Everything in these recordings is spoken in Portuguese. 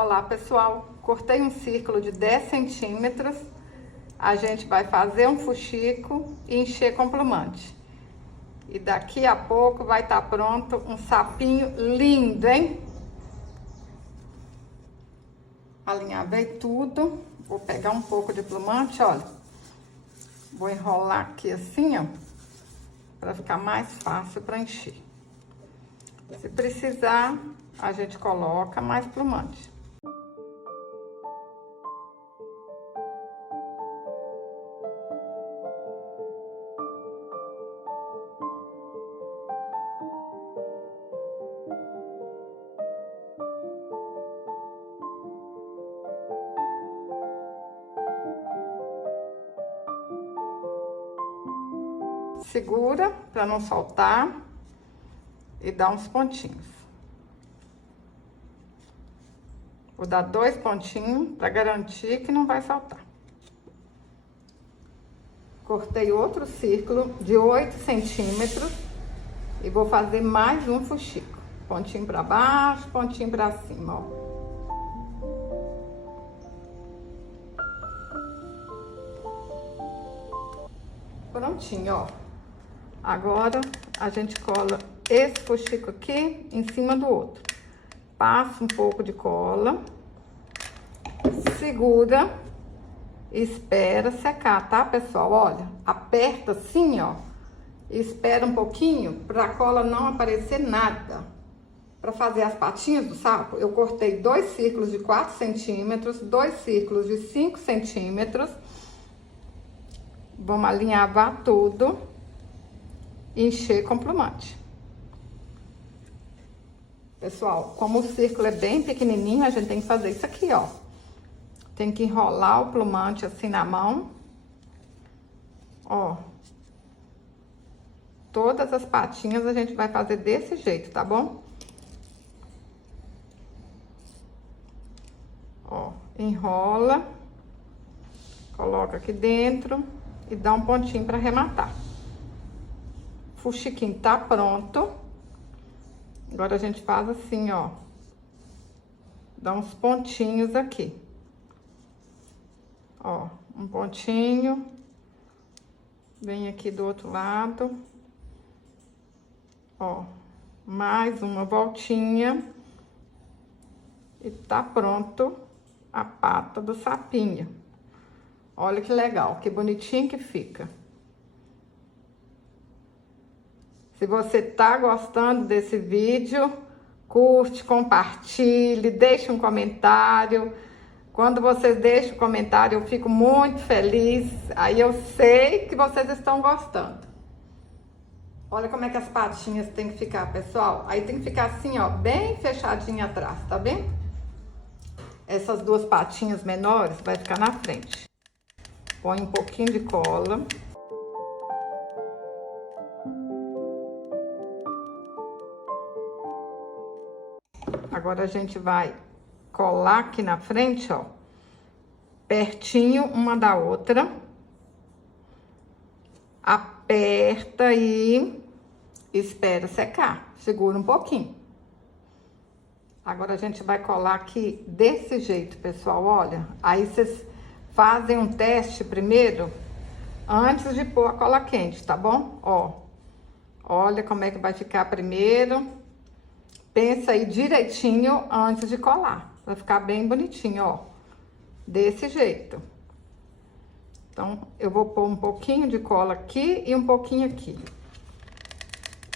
Olá pessoal, cortei um círculo de 10 centímetros, a gente vai fazer um fuxico e encher com plumante. E daqui a pouco vai estar pronto um sapinho lindo, hein? Alinhavei tudo, vou pegar um pouco de plumante, olha. Vou enrolar aqui assim, ó, para ficar mais fácil para encher. Se precisar, a gente coloca mais plumante. Segura para não soltar e dá uns pontinhos. Vou dar 2 pontinhos para garantir que não vai saltar. Cortei outro círculo de 8 centímetros e vou fazer mais um fuxico. Pontinho para baixo, pontinho para cima, ó. Prontinho, ó. Agora, a gente cola esse fuxico aqui em cima do outro. Passa um pouco de cola, segura e espera secar, tá, pessoal? Olha, aperta assim, ó, e espera um pouquinho pra cola não aparecer nada. Pra fazer as patinhas do sapo, eu cortei 2 círculos de 4 centímetros, 2 círculos de 5 centímetros. Vamos alinhavar tudo e encher com plumante. Pessoal, como o círculo é bem pequenininho, a gente tem que fazer isso aqui, ó. Tem que enrolar o plumante assim na mão. Ó. Todas as patinhas a gente vai fazer desse jeito, tá bom? Ó, enrola. Coloca aqui dentro e dá um pontinho para arrematar. O fuxiquinho tá pronto. Agora a gente faz assim, ó. Dá uns pontinhos aqui. Ó, um pontinho. Vem aqui do outro lado. Ó, mais uma voltinha. E tá pronto a pata do sapinho. Olha que legal, que bonitinho que fica. Se você tá gostando desse vídeo, curte, compartilhe, deixe um comentário. Quando vocês deixam um comentário, eu fico muito feliz. Aí eu sei que vocês estão gostando. Olha como é que as patinhas tem que ficar, pessoal. Aí tem que ficar assim, ó, bem fechadinha atrás, tá vendo? Essas duas patinhas menores vai ficar na frente. Põe um pouquinho de cola. Agora a gente vai colar aqui na frente, ó, pertinho uma da outra. Aperta e espera secar. Segura um pouquinho. Agora a gente vai colar aqui desse jeito, pessoal, olha. Aí vocês fazem um teste primeiro, antes de pôr a cola quente, tá bom? Ó, olha como é que vai ficar primeiro. Pensa aí direitinho antes de colar, pra ficar bem bonitinho, ó. Desse jeito. Então, eu vou pôr um pouquinho de cola aqui e um pouquinho aqui.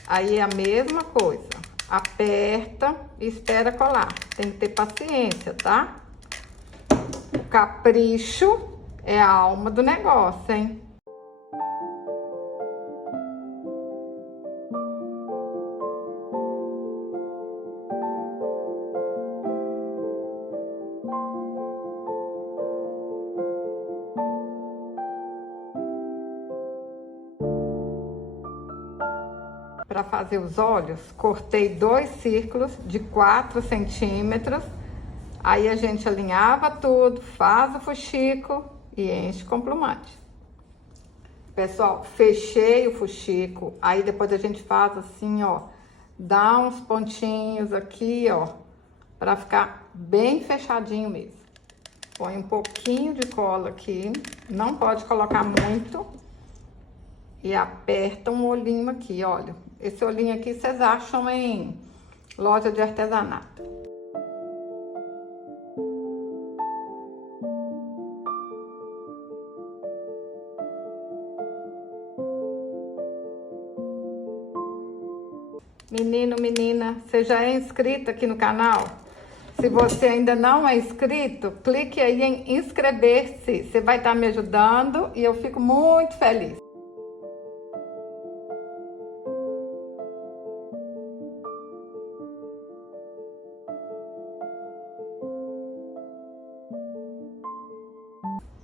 Aí é a mesma coisa. Aperta e espera colar. Tem que ter paciência, tá? O capricho é a alma do negócio, hein? Para fazer os olhos, cortei 2 círculos de 4 centímetros. Aí a gente alinhava tudo, faz o fuxico e enche com plumante. Pessoal, fechei o fuxico, aí depois a gente faz assim, ó, dá uns pontinhos aqui, ó, pra ficar bem fechadinho mesmo. Põe um pouquinho de cola aqui, não pode colocar muito. E aperta um olhinho aqui, olha. Esse olhinho aqui vocês acham em loja de artesanato. Menino, menina, você já é inscrito aqui no canal? Se você ainda não é inscrito, clique aí em inscrever-se. Você vai estar me ajudando e eu fico muito feliz.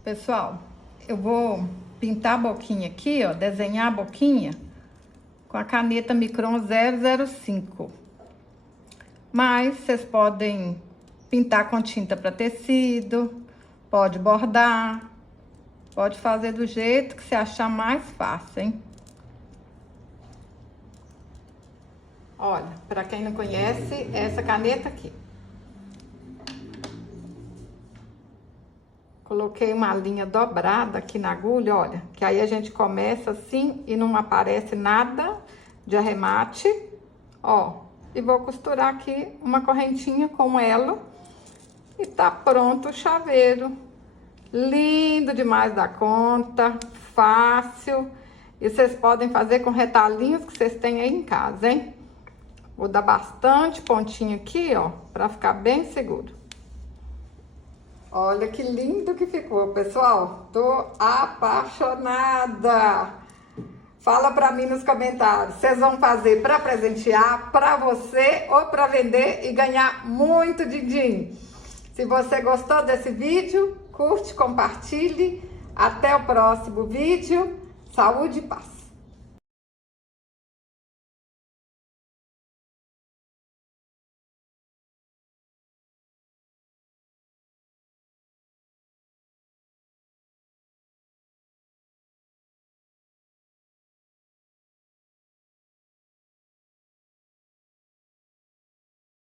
Pessoal, eu vou pintar a boquinha aqui, ó, desenhar a boquinha com a caneta Micron 005. Mas vocês podem pintar com tinta para tecido, pode bordar, pode fazer do jeito que você achar mais fácil, hein? Olha, para quem não conhece, essa caneta aqui. Coloquei uma linha dobrada aqui na agulha, olha, que aí a gente começa assim e não aparece nada de arremate, ó. E vou costurar aqui uma correntinha com elo e tá pronto o chaveiro. Lindo demais da conta, fácil. E vocês podem fazer com retalhinhos que vocês têm aí em casa, hein? Vou dar bastante pontinho aqui, ó, pra ficar bem seguro. Olha que lindo que ficou, pessoal. Tô apaixonada. Fala pra mim nos comentários. Vocês vão fazer pra presentear, pra você ou pra vender e ganhar muito din-din. Se você gostou desse vídeo, curte, compartilhe. Até o próximo vídeo. Saúde e paz.